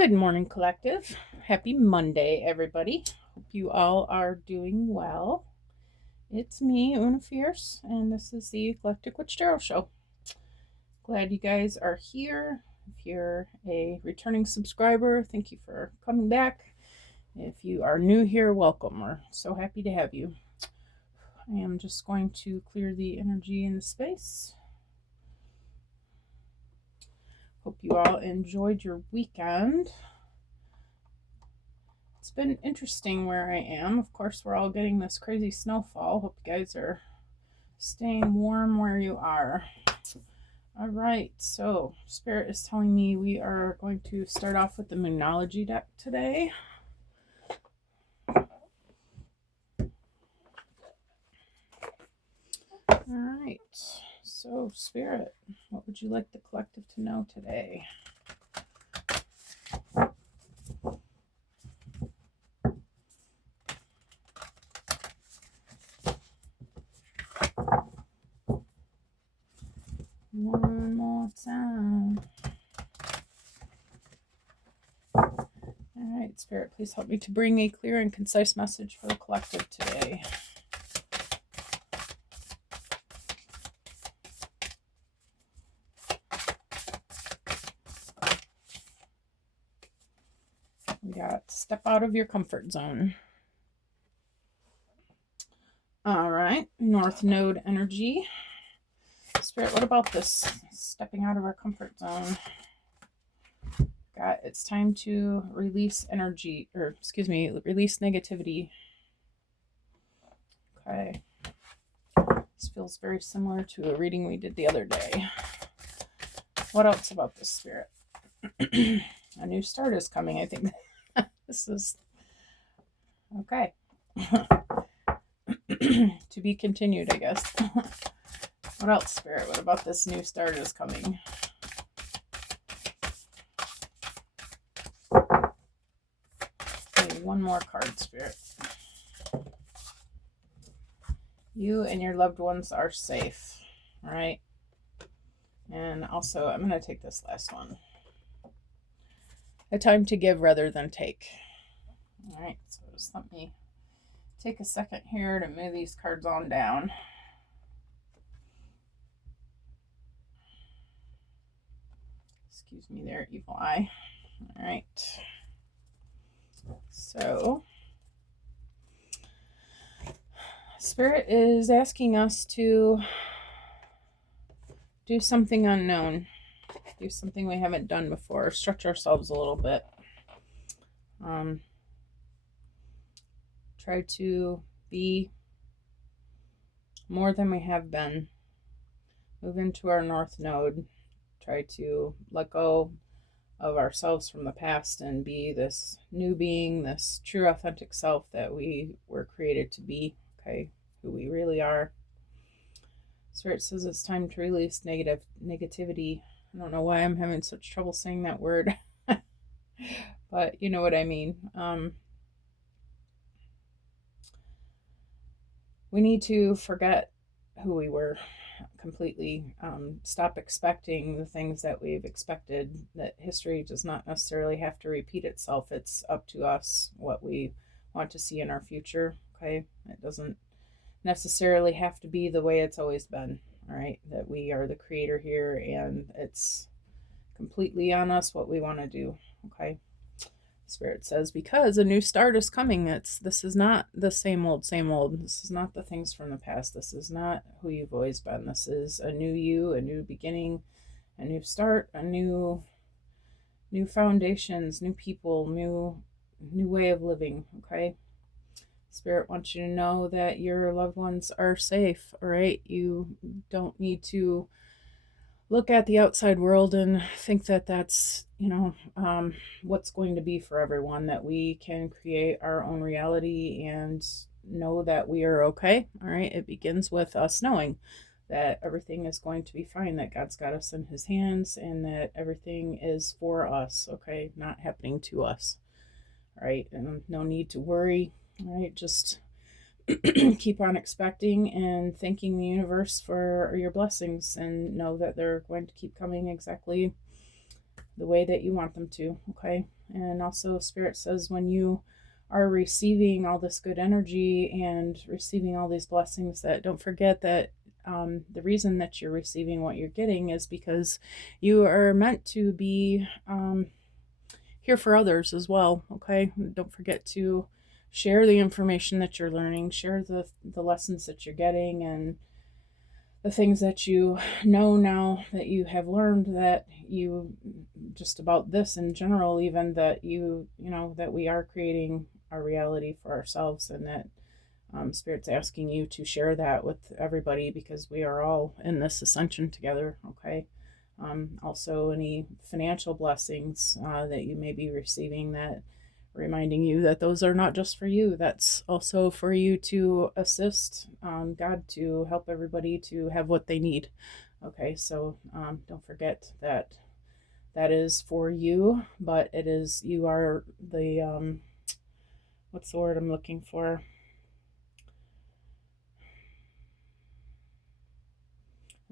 Good morning, collective. Happy Monday, everybody. Hope you all are doing well. It's me, Una Fierce, and this is the Eclectic Witch Tarot Show. Glad you guys are here. If you're a returning subscriber, thank you for coming back. If you are new here, welcome. We're so happy to have you. I am just going to clear the energy in the space. Hope you all enjoyed your weekend. It's been interesting where I am. Of course, we're all getting this crazy snowfall. Hope you guys are staying warm where you are. All right, so Spirit is telling me we are going to start off with the Moonology deck today. All right, so Spirit, what would you like the collective to know today? One more time. All right, Spirit, please help me to bring a clear and concise message for the collective today. We got step out of your comfort zone. All right, North Node energy. Spirit, what about this stepping out of our comfort zone? It's time to release energy, or excuse me, release negativity. Okay. This feels very similar to a reading we did the other day. What else about this, Spirit? A new start is coming, I think. This is okay. To be continued, I guess. What else, Spirit? What about this new start is coming? Okay, one more card, Spirit. You and your loved ones are safe. All right. And also, I'm going to take this last one. A time to give rather than take. All right. So just let me take a second here to move these cards on down. Excuse me there, evil eye. All right. So, Spirit is asking us to do something unknown. Do something we haven't done before. Stretch ourselves a little bit. Try to be more than we have been. Move into our North Node. Try to let go of ourselves from the past and be this new being, this true authentic self that we were created to be, okay, who we really are. Spirit says it's time to release negativity. I don't know why I'm having such trouble saying that word, but you know what I mean. We need to forget who we were completely. Stop expecting the things that we've expected. That history does not necessarily have to repeat itself. It's up to us what we want to see in our future. Okay, it doesn't necessarily have to be the way it's always been. All right, that we are the creator here, and it's completely on us what we want to do. Okay. Spirit says, because a new start is coming. This is not the same old. This is not the things from the past. This is not who you've always been. This is a new you, a new beginning, a new start, a new foundations, new people, new way of living. Okay. Spirit wants you to know that your loved ones are safe. All right. You don't need to look at the outside world and think that that's, what's going to be for everyone, that we can create our own reality and know that we are okay. All right. It begins with us knowing that everything is going to be fine, that God's got us in his hands, and that everything is for us. Okay. Not happening to us. All right. And no need to worry. All right. Just keep on expecting and thanking the universe for your blessings, and know that they're going to keep coming exactly the way that you want them to, okay? And also, Spirit says when you are receiving all this good energy and receiving all these blessings, that don't forget that the reason that you're receiving what you're getting is because you are meant to be here for others as well, okay? Don't forget to share the information that you're learning, share the lessons that you're getting, and the things that you know now that you have learned, that you just about this in general, even that you know that we are creating our reality for ourselves, and that Spirit's asking you to share that with everybody because we are all in this ascension together, okay? Also, any financial blessings that you may be receiving, that reminding you that those are not just for you. That's also for you to assist God to help everybody to have what they need. Okay, so don't forget that that is for you, but it is, you are the, what's the word I'm looking for?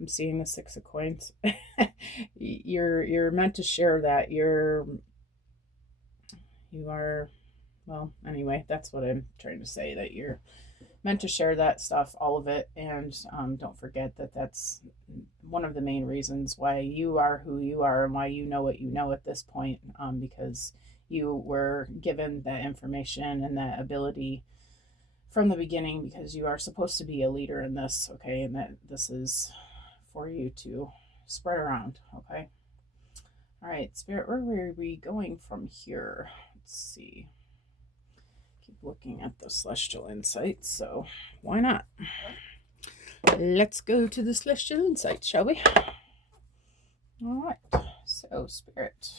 I'm seeing the Six of Coins. You're meant to share that. You are, well, anyway, that's what I'm trying to say, that you're meant to share that stuff, all of it. And don't forget that that's one of the main reasons why you are who you are and why you know what you know at this point, because you were given that information and that ability from the beginning, because you are supposed to be a leader in this, okay? And that this is for you to spread around, okay? All right, Spirit, where are we going from here? Let's see. Keep looking at the Celestial Insight, so why not? Let's go to the Celestial Insight, shall we? All right, so Spirit.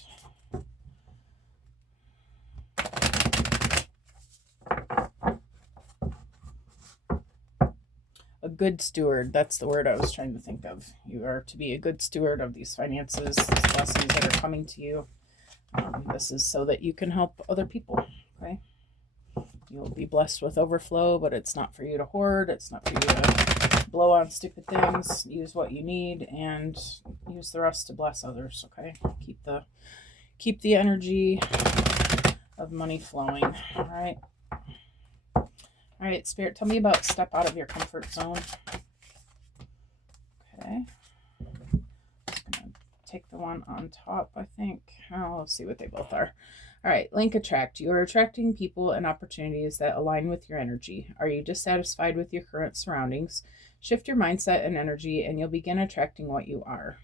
A good steward, that's the word I was trying to think of. You are to be a good steward of these finances, these blessings that are coming to you. This is so that you can help other people, okay? You'll be blessed with overflow, but it's not for you to hoard. It's not for you to blow on stupid things. Use what you need and use the rest to bless others, okay? Keep the energy of money flowing, all right? All right, Spirit, tell me about step out of your comfort zone. Okay. Just gonna take the one on top, I think. Oh, let's see what they both are. All right, link attract. You are attracting people and opportunities that align with your energy. Are you dissatisfied with your current surroundings? Shift your mindset and energy, and you'll begin attracting what you are.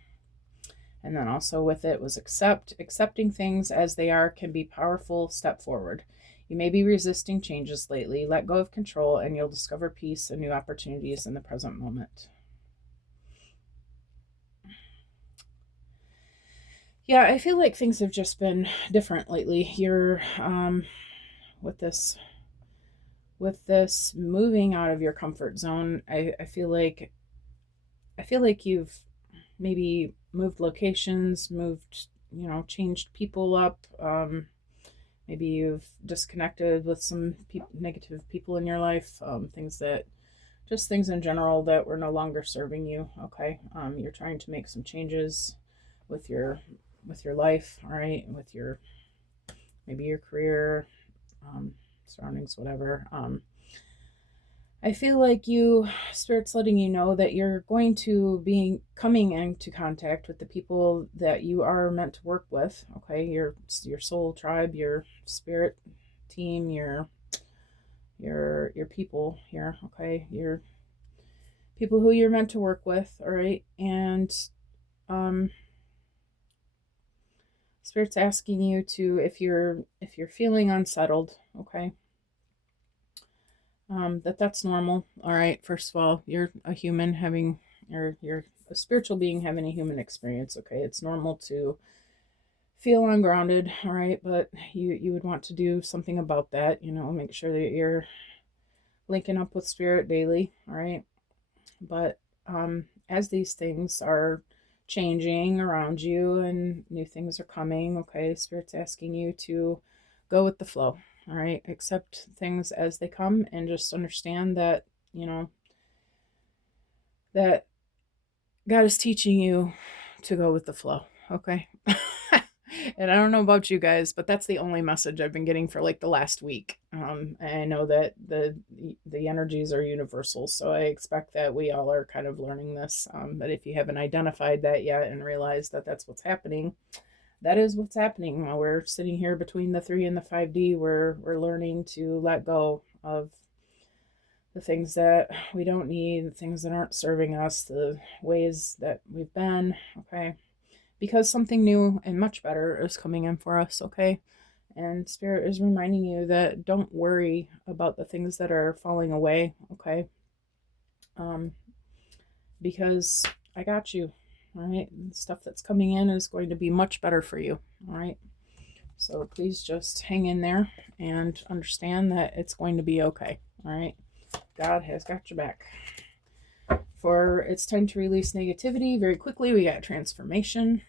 And then also with it was accept. Accepting things as they are can be a powerful step forward. You may be resisting changes lately. Let go of control, and you'll discover peace and new opportunities in the present moment. Yeah, I feel like things have just been different lately. You're with this moving out of your comfort zone. I feel like you've maybe moved locations, moved, changed people up. Maybe you've disconnected with some negative people in your life. Things in general that were no longer serving you. Okay, you're trying to make some changes with your life, all right, with your maybe your career, surroundings, whatever. I feel like Spirit's letting you know that you're going to be coming into contact with the people that you are meant to work with. Okay, your soul tribe, your spirit team, your people here. Okay, your people who you're meant to work with. All right, and Spirit's asking you to, if you're feeling unsettled, okay, that's normal. All right. First of all, you're a human having, you're a spiritual being having a human experience. Okay, it's normal to feel ungrounded. All right, but you would want to do something about that. Make sure that you're linking up with Spirit daily. All right, but as these things are changing around you and new things are coming, okay, Spirit's asking you to go with the flow. All right, accept things as they come and just understand that, that God is teaching you to go with the flow, okay? And I don't know about you guys, but that's the only message I've been getting for like the last week. And I know that the energies are universal, so I expect that we all are kind of learning this. But if you haven't identified that yet and realized that that's what's happening, that is what's happening. While we're sitting here between the 3 and the 5D, we're learning to let go of the things that we don't need, the things that aren't serving us, the ways that we've been, okay? Because something new and much better is coming in for us, okay? And Spirit is reminding you that don't worry about the things that are falling away, okay? Um, because I got you, all right? The stuff that's coming in is going to be much better for you, all right? So please just hang in there and understand that it's going to be okay, all right? God has got your back. For it's time to release negativity very quickly, we got transformation.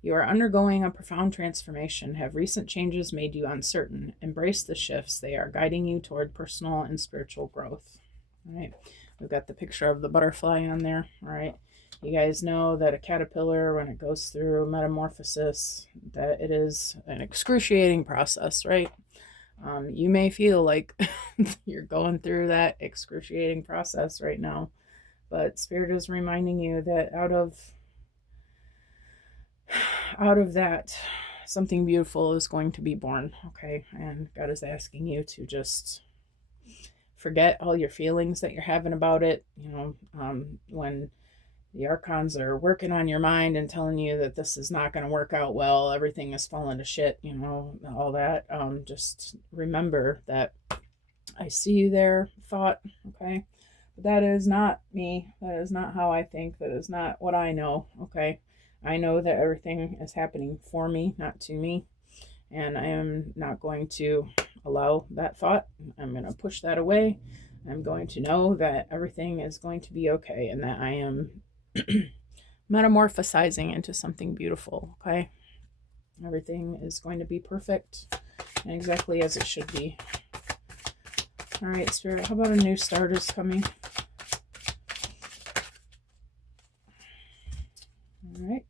You are undergoing a profound transformation. Have recent changes made you uncertain? Embrace the shifts. They are guiding you toward personal and spiritual growth. All right. We've got the picture of the butterfly on there. All right. You guys know that a caterpillar, when it goes through metamorphosis, that it is an excruciating process, right? You may feel like you're going through that excruciating process right now, but Spirit is reminding you that out of that, something beautiful is going to be born, okay? And God is asking you to just forget all your feelings that you're having about it. When the archons are working on your mind and telling you that this is not going to work out well, everything is falling to shit, all that. Just remember that I see you there, thought, okay? But that is not me. That is not how I think. That is not what I know, okay? I know that everything is happening for me, not to me. And I am not going to allow that thought. I'm going to push that away. I'm going to know that everything is going to be okay and that I am metamorphosizing into something beautiful, okay? Everything is going to be perfect and exactly as it should be. All right, Spirit, how about a new start is coming? All right.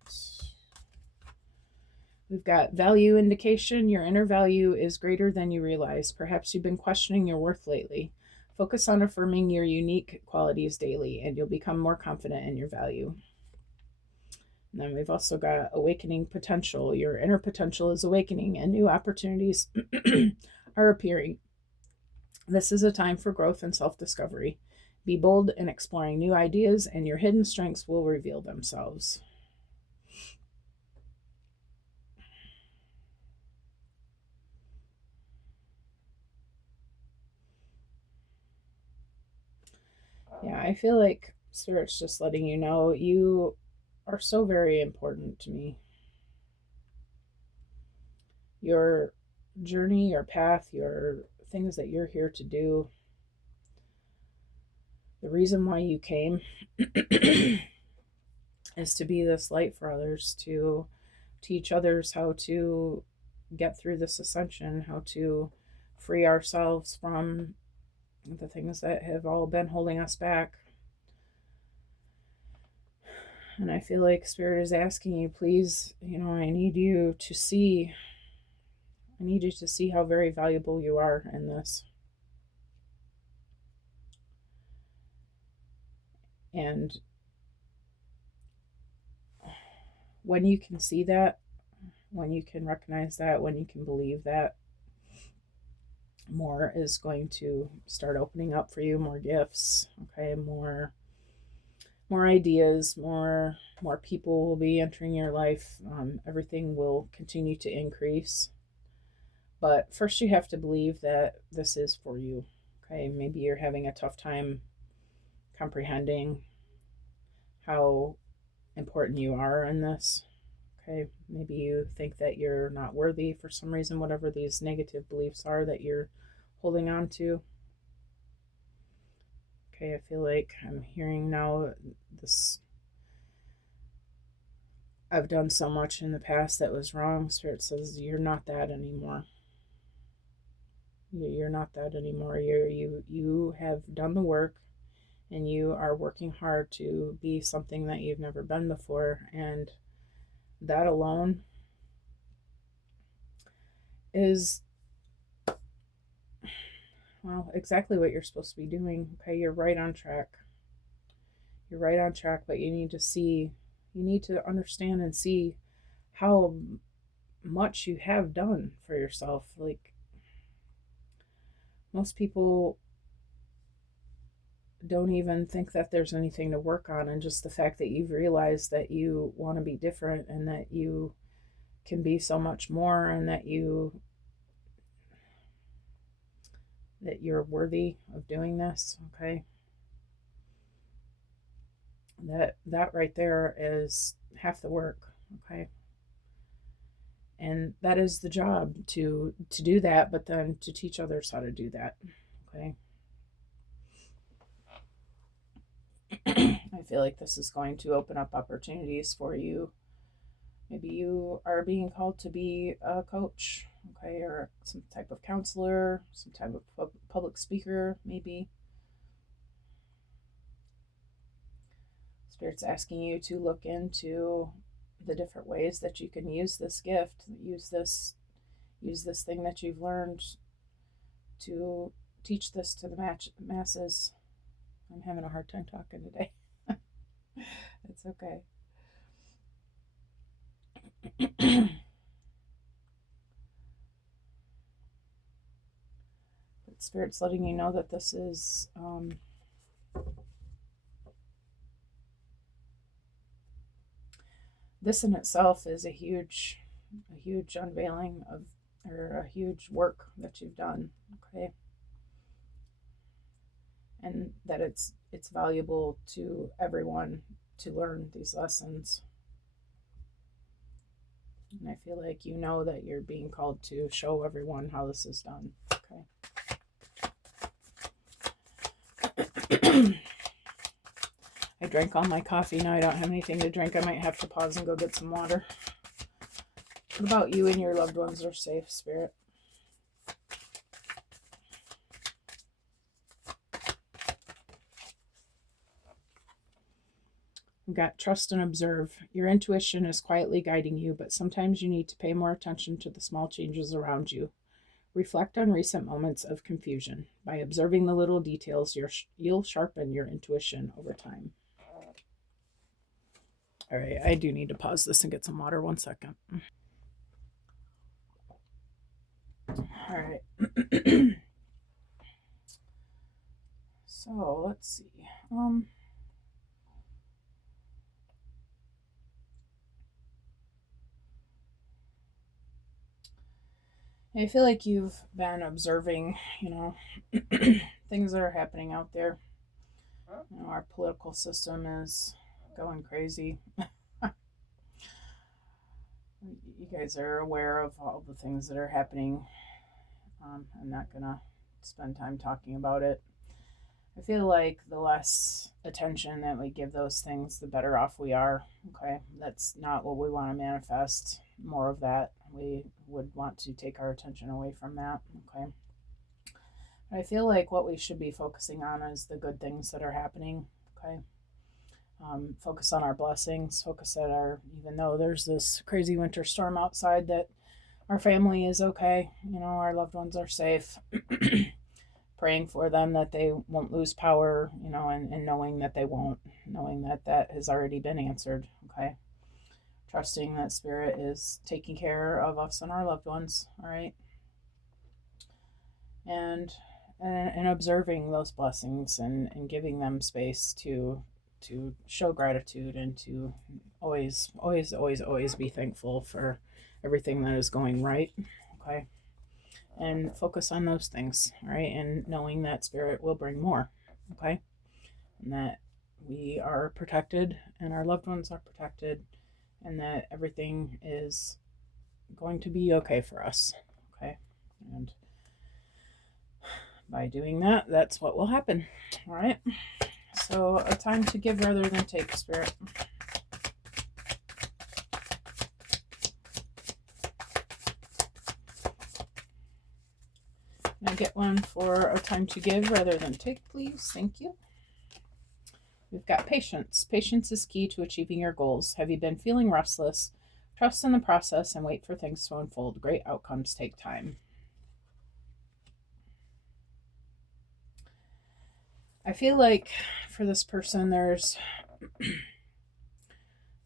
We've got value indication. Your inner value is greater than you realize. Perhaps you've been questioning your worth lately. Focus on affirming your unique qualities daily, and you'll become more confident in your value. And then we've also got awakening potential. Your inner potential is awakening, and new opportunities are appearing. This is a time for growth and self-discovery. Be bold in exploring new ideas, and your hidden strengths will reveal themselves. Yeah, I feel like Spirit's just letting you know you are so very important to me. Your journey, your path, your things that you're here to do, the reason why you came is to be this light for others, to teach others how to get through this ascension, how to free ourselves from the things that have all been holding us back. And I feel like Spirit is asking you, please, I need you to see how very valuable you are in this. And when you can see that, when you can recognize that, when you can believe that, more is going to start opening up for you, more gifts, okay, more ideas, more people will be entering your life. Everything will continue to increase. But first you have to believe that this is for you. Okay, maybe you're having a tough time comprehending how important you are in this. Okay, maybe you think that you're not worthy for some reason, whatever these negative beliefs are that you're holding on to. Okay, I feel like I'm hearing now this. I've done so much in the past that was wrong. Spirit says you're not that anymore. You're not that anymore. You have done the work, and you are working hard to be something that you've never been before, and that alone is, well, exactly what you're supposed to be doing. Okay, you're right on track. You're right on track, but you need to understand and see how much you have done for yourself. Like, most people don't even think that there's anything to work on, and just the fact that you've realized that you want to be different and that you can be so much more, and that you're worthy of doing this. Okay, that right there is half the work. Okay, and that is the job to do that, but then to teach others how to do that. Okay. I feel like this is going to open up opportunities for you. Maybe you are being called to be a coach, okay, or some type of counselor, some type of public speaker, maybe. Spirit's asking you to look into the different ways that you can use this gift, use this thing that you've learned to teach this to the masses. I'm having a hard time talking today. It's okay. But Spirit's letting you know that this is this in itself is a huge unveiling of, or a huge work that you've done. Okay, and that it's valuable to everyone to learn these lessons. And I feel like you know that you're being called to show everyone how this is done. Okay. I drank all my coffee. Now I don't have anything to drink. I might have to pause and go get some water. What about you and your loved ones are safe, Spirit? We've got trust and observe. Your intuition is quietly guiding you, but sometimes you need to pay more attention to the small changes around you. Reflect on recent moments of confusion. By observing the little details, you'll sharpen your intuition over time. All right, I do need to pause this and get some water. 1 second. All right. So let's see. I feel like you've been observing, things that are happening out there. Our political system is going crazy. You guys are aware of all the things that are happening. I'm not going to spend time talking about it. I feel like the less attention that we give those things, the better off we are. Okay, that's not what we want to manifest. More of that. We would want to take our attention away from that. Okay, but I feel like what we should be focusing on is the good things that are happening. Okay, focus on our blessings. Focus at even though there's this crazy winter storm outside, that our family is okay. Our loved ones are safe. Praying for them that they won't lose power, and knowing that they won't, knowing that has already been answered. Okay, trusting that Spirit is taking care of us and our loved ones. All right, and observing those blessings and giving them space to show gratitude, and to always be thankful for everything that is going right. Okay, and focus on those things. All right, and knowing that Spirit will bring more. Okay, and that we are protected and our loved ones are protected, and that everything is going to be okay for us. Okay, and by doing that, that's what will happen. All right, so a time to give rather than take, Spirit. Can I get one for a time to give rather than take, please? Thank you. We've got patience. Patience is key to achieving your goals. Have you been feeling restless, Trust in the process and wait for things to unfold. Great outcomes take time. I feel like for this person, there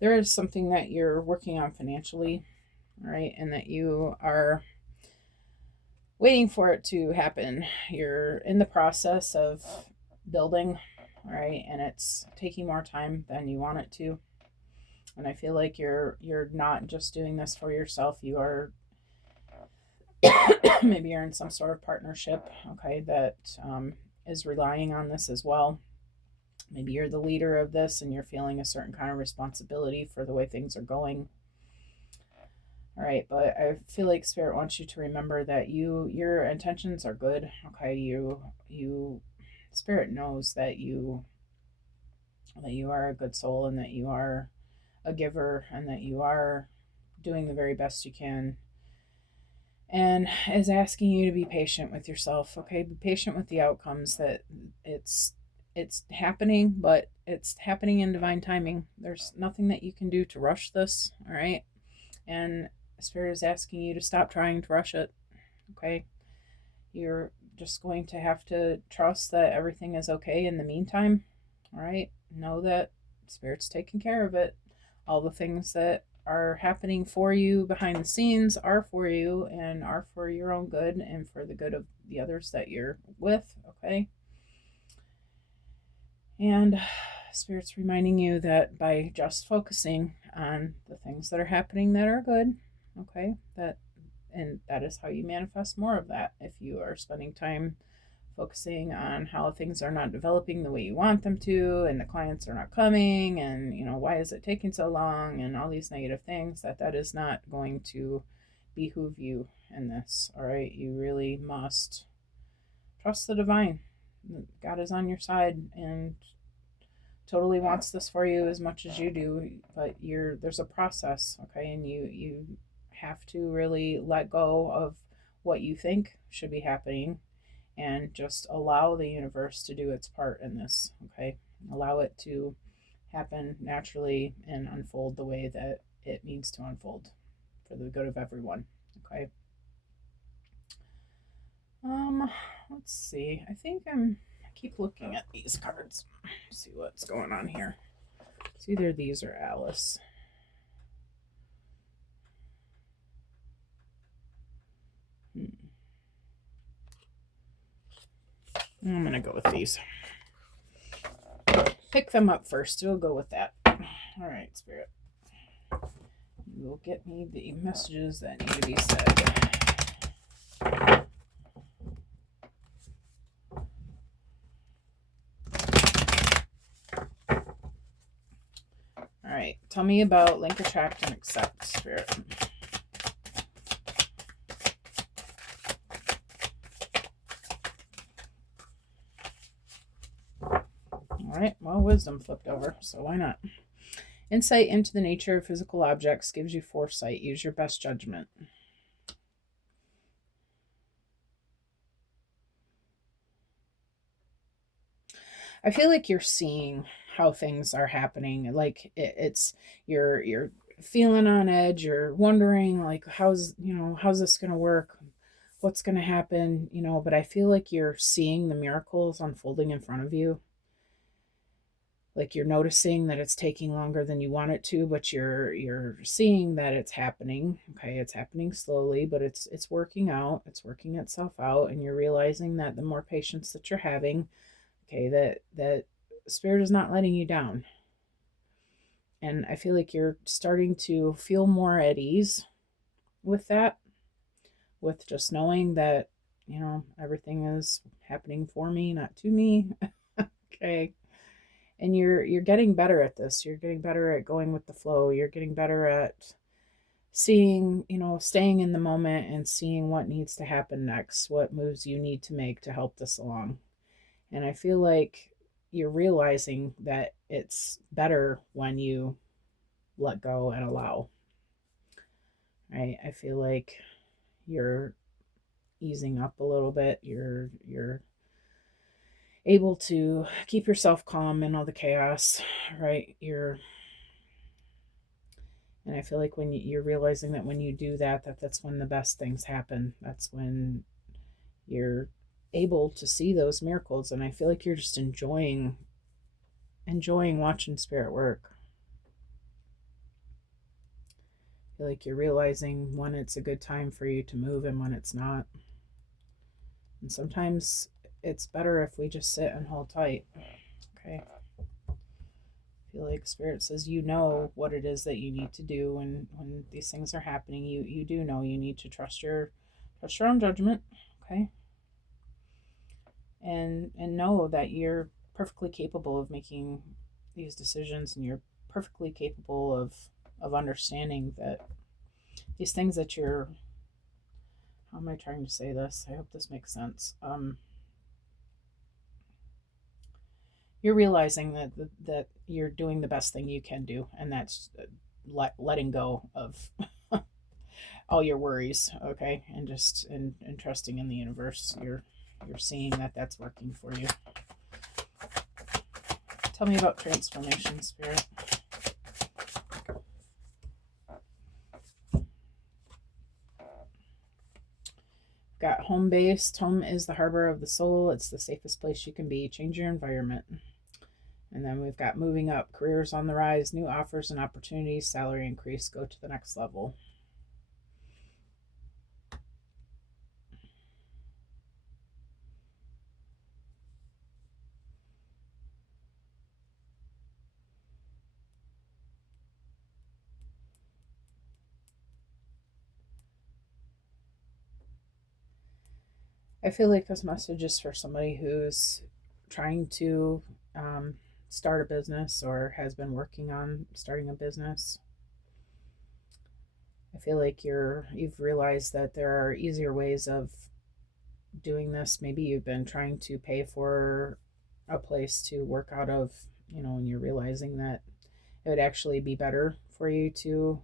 is something that you're working on financially, right? And that you are waiting for it to happen. You're in the process of building, right? And it's taking more time than you want it to. And I feel like you're not just doing this for yourself. You are maybe you're in some sort of partnership, okay, that is relying on this as well. Maybe you're the leader of this and you're feeling a certain kind of responsibility for the way things are going. All right, but I feel like Spirit wants you to remember that your intentions are good. Okay, you Spirit knows that you are a good soul and that you are a giver and that you are doing the very best you can, and is asking you to be patient with yourself. Okay, be patient with the outcomes. That it's happening, but it's happening in divine timing. There's nothing that you can do to rush this. All right, and Spirit is asking you to stop trying to rush it. Okay, you're just going to have to trust that everything is okay in the meantime. All right, know that Spirit's taking care of it. All the things that are happening for you behind the scenes are for you and are for your own good and for the good of the others that you're with. Okay, and Spirit's reminding you that by just focusing on the things that are happening that are good, okay, that is how you manifest more of that. If you are spending time focusing on how things are not developing the way you want them to, and the clients are not coming, and why is it taking so long, and all these negative things, that is not going to behoove you in this. All right, you really must trust the divine. God is on your side and totally wants this for you as much as you do, but there's a process, okay, and you have to really let go of what you think should be happening and just allow the universe to do its part in this. Okay, allow it to happen naturally and unfold the way that it needs to unfold for the good of everyone. Okay, let's see, I think I keep looking at these cards, see what's going on here. It's either these or Alice. I'm gonna go with these. Pick them up first. We'll go with that. All right, Spirit. You will get me the messages that need to be said. All right, tell me about link, attract, and accept, Spirit. All right, well, wisdom flipped over, so why not? Insight into the nature of physical objects gives you foresight. Use your best judgment. I feel like you're seeing how things are happening. Like it's you're feeling on edge. You're wondering like how's this going to work? What's going to happen? But I feel like you're seeing the miracles unfolding in front of you. Like you're noticing that it's taking longer than you want it to, but you're seeing that it's happening. Okay, it's happening slowly, but it's working out. It's working itself out, and you're realizing that the more patience that you're having, okay, that Spirit is not letting you down. And I feel like you're starting to feel more at ease with that, with just knowing that everything is happening for me, not to me. Okay, and you're getting better at this. You're getting better at going with the flow. You're getting better at seeing, staying in the moment and seeing what needs to happen next, what moves you need to make to help this along. And I feel like you're realizing that it's better when you let go and allow. Right? I feel like you're easing up a little bit. You're able to keep yourself calm in all the chaos, right? And I feel like when you're realizing that when you do that, that's when the best things happen. That's when you're able to see those miracles. And I feel like you're just enjoying watching spirit work. I feel like you're realizing when it's a good time for you to move and when it's not. And sometimes it's better if we just sit and hold tight. Okay. I feel like spirit says you know what it is that you need to do, and when these things are happening, you do know you need to trust your own judgment. Okay. And know that you're perfectly capable of making these decisions, and you're perfectly capable of understanding that these things that you're, how am I trying to say this? I hope this makes sense. You're realizing that you're doing the best thing you can do, and that's letting go of all your worries, okay, and just and trusting in the universe. You're seeing that that's working for you. Tell me about transformation, spirit. Got home based. Home is the harbor of the soul. It's the safest place you can be. Change your environment. And then we've got moving up. Careers on the rise. New offers and opportunities. Salary increase. Go to the next level. I feel like this message is for somebody who's trying to start a business or has been working on starting a business. I feel like you've realized that there are easier ways of doing this. Maybe you've been trying to pay for a place to work out of, and you're realizing that it would actually be better for you to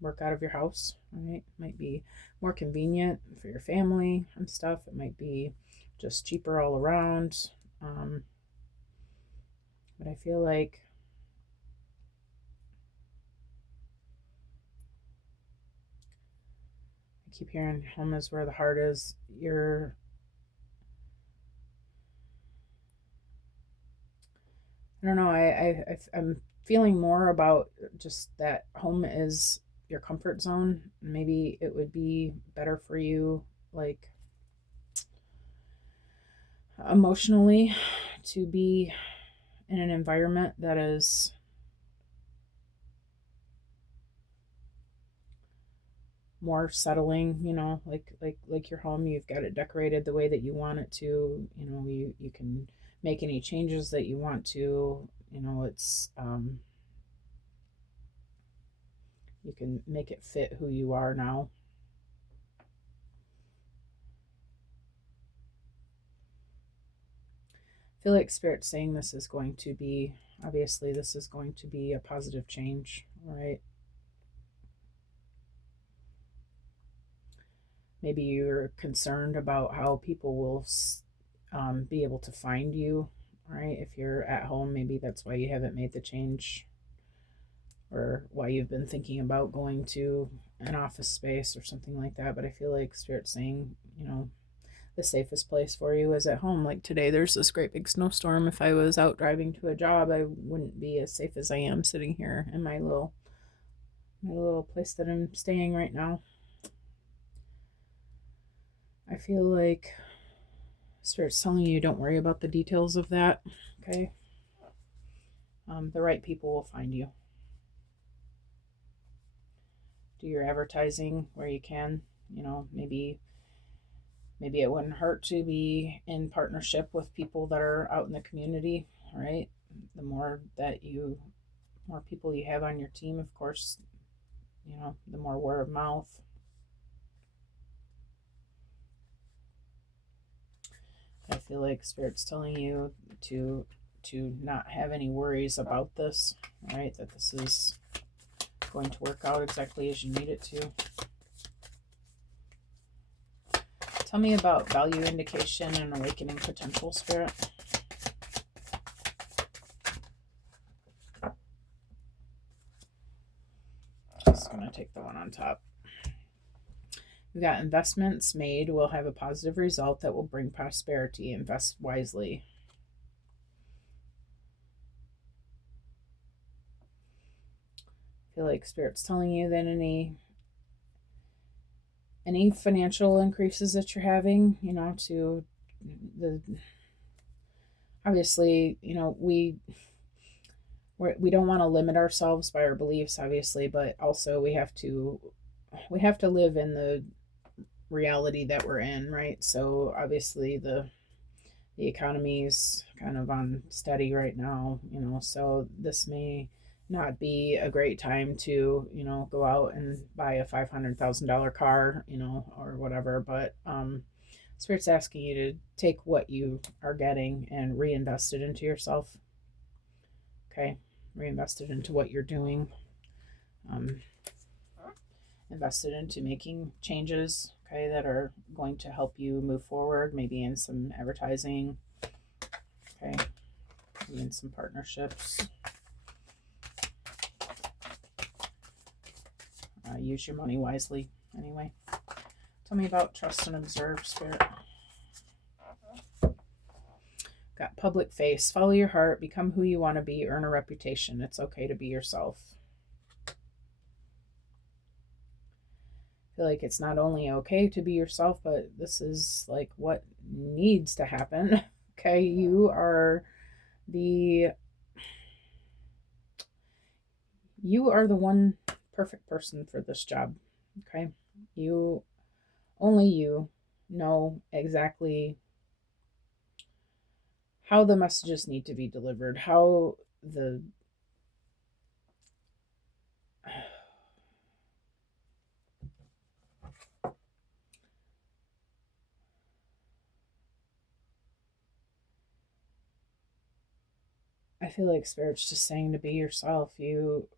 work out of your house, right? It might be more convenient for your family and stuff. It might be just cheaper all around. But I feel like I keep hearing home is where the heart is. I don't know. I'm feeling more about just that home is your comfort zone. Maybe it would be better for you, like emotionally, to be in an environment that is more settling, like your home. You've got it decorated the way that you want it to. You can make any changes that you want to. It's you can make it fit who you are now. I feel like Spirit's saying this is going to be, obviously, this is going to be a positive change, right? Maybe you're concerned about how people will be able to find you, right? If you're at home, maybe that's why you haven't made the change, or why you've been thinking about going to an office space or something like that. But I feel like Spirit's saying, the safest place for you is at home. Like today, there's this great big snowstorm. If I was out driving to a job, I wouldn't be as safe as I am sitting here in my little place that I'm staying right now. I feel like Spirit's telling you don't worry about the details of that, okay? The right people will find you. Do your advertising where you can. Maybe it wouldn't hurt to be in partnership with people that are out in the community, right? The more people you have on your team, of course, the more word of mouth. I feel like Spirit's telling you to not have any worries about this, right? That this is going to work out exactly as you need it to. Tell me about value indication and awakening potential, Spirit. to take the one on top. We've got investments made will have a positive result that will bring prosperity. Invest wisely. I feel like Spirit's telling you that any financial increases that you're having, to the obviously, we don't want to limit ourselves by our beliefs, obviously, but also we have to live in the reality that we're in, right? So obviously the economy's kind of unsteady right now, so this may not be a great time to, go out and buy a $500,000 car, or whatever, but Spirit's asking you to take what you are getting and reinvest it into yourself. Okay, reinvest it into what you're doing. Invest it into making changes, okay, that are going to help you move forward, maybe in some advertising, okay, maybe in some partnerships. Use your money wisely, anyway. Tell me about trust and observe, Spirit. Got public face. Follow your heart. Become who you want to be. Earn a reputation. It's okay to be yourself. I feel like it's not only okay to be yourself, but this is like what needs to happen. Okay, you are the one perfect person for this job. Okay, only you know exactly how the messages need to be delivered, how the I feel like Spirit's just saying to be yourself. You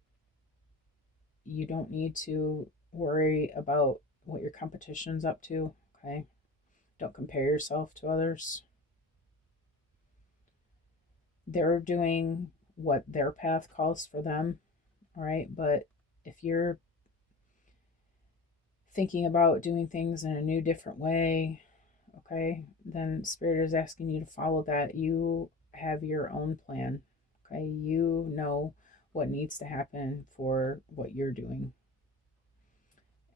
don't need to worry about what your competition's up to, okay? Don't compare yourself to others. They're doing what their path calls for them, all right? But if you're thinking about doing things in a new, different way, okay, then Spirit is asking you to follow that. You have your own plan, okay? You know what needs to happen for what you're doing.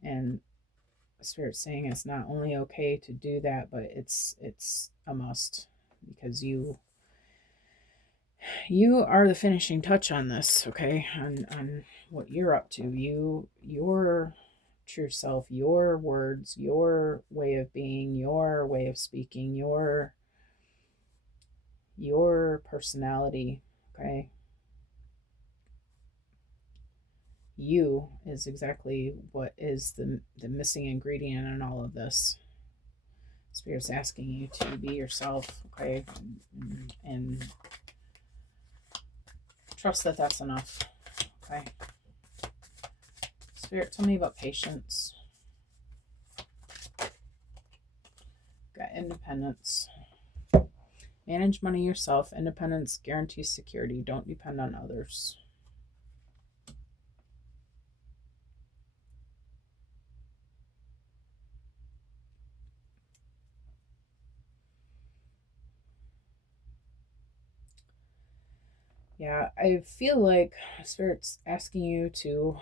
And Spirit's saying it's not only okay to do that, but it's a must, because you are the finishing touch on this, okay? On what you're up to. Your true self, your words, your way of being, your way of speaking, your personality, okay? You is exactly what is the missing ingredient in all of this. Spirit's asking you to be yourself, okay? And trust that that's enough, okay? Spirit, tell me about patience. Got independence. Manage money yourself. Independence guarantees security. Don't depend on others. Yeah, I feel like Spirit's asking you to,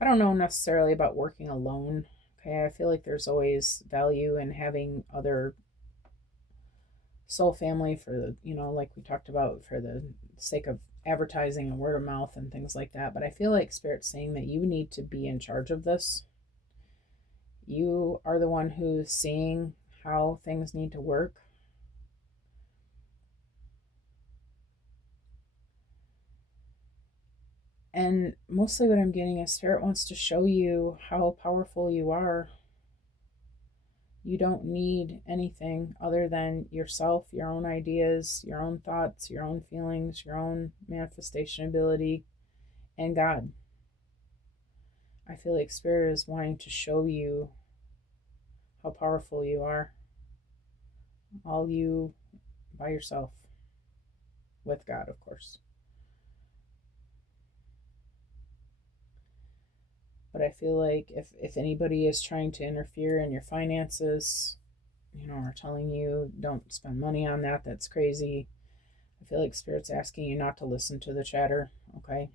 I don't know necessarily about working alone. Okay, I feel like there's always value in having other soul family for the, like we talked about, for the sake of advertising and word of mouth and things like that. But I feel like Spirit's saying that you need to be in charge of this. You are the one who's seeing how things need to work. And mostly what I'm getting is Spirit wants to show you how powerful you are. You don't need anything other than yourself, your own ideas, your own thoughts, your own feelings, your own manifestation ability, and God. I feel like Spirit is wanting to show you how powerful you are. All you by yourself. With God, of course. But I feel like if anybody is trying to interfere in your finances, or telling you don't spend money on that, that's crazy. I feel like Spirit's asking you not to listen to the chatter, okay?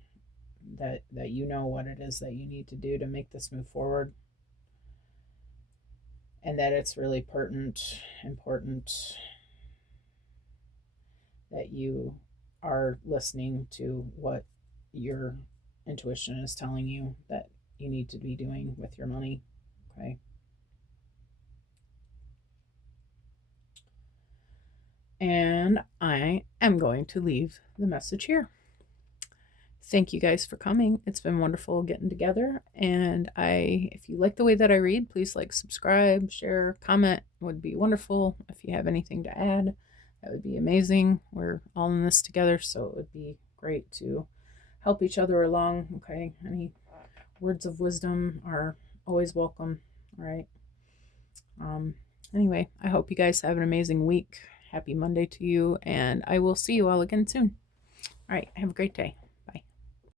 That you know what it is that you need to do to make this move forward. And that it's really important that you are listening to what your intuition is telling you that you need to be doing with your money, okay? And I am going to leave the message here. Thank you guys for coming. It's been wonderful getting together. And if you like the way that I read, please like, subscribe, share, comment. It would be wonderful. If you have anything to add, that would be amazing. We're all in this together, so it would be great to help each other along. Okay. Any words of wisdom are always welcome. All right. Anyway, I hope you guys have an amazing week. Happy Monday to you, and I will see you all again soon. All right. Have a great day.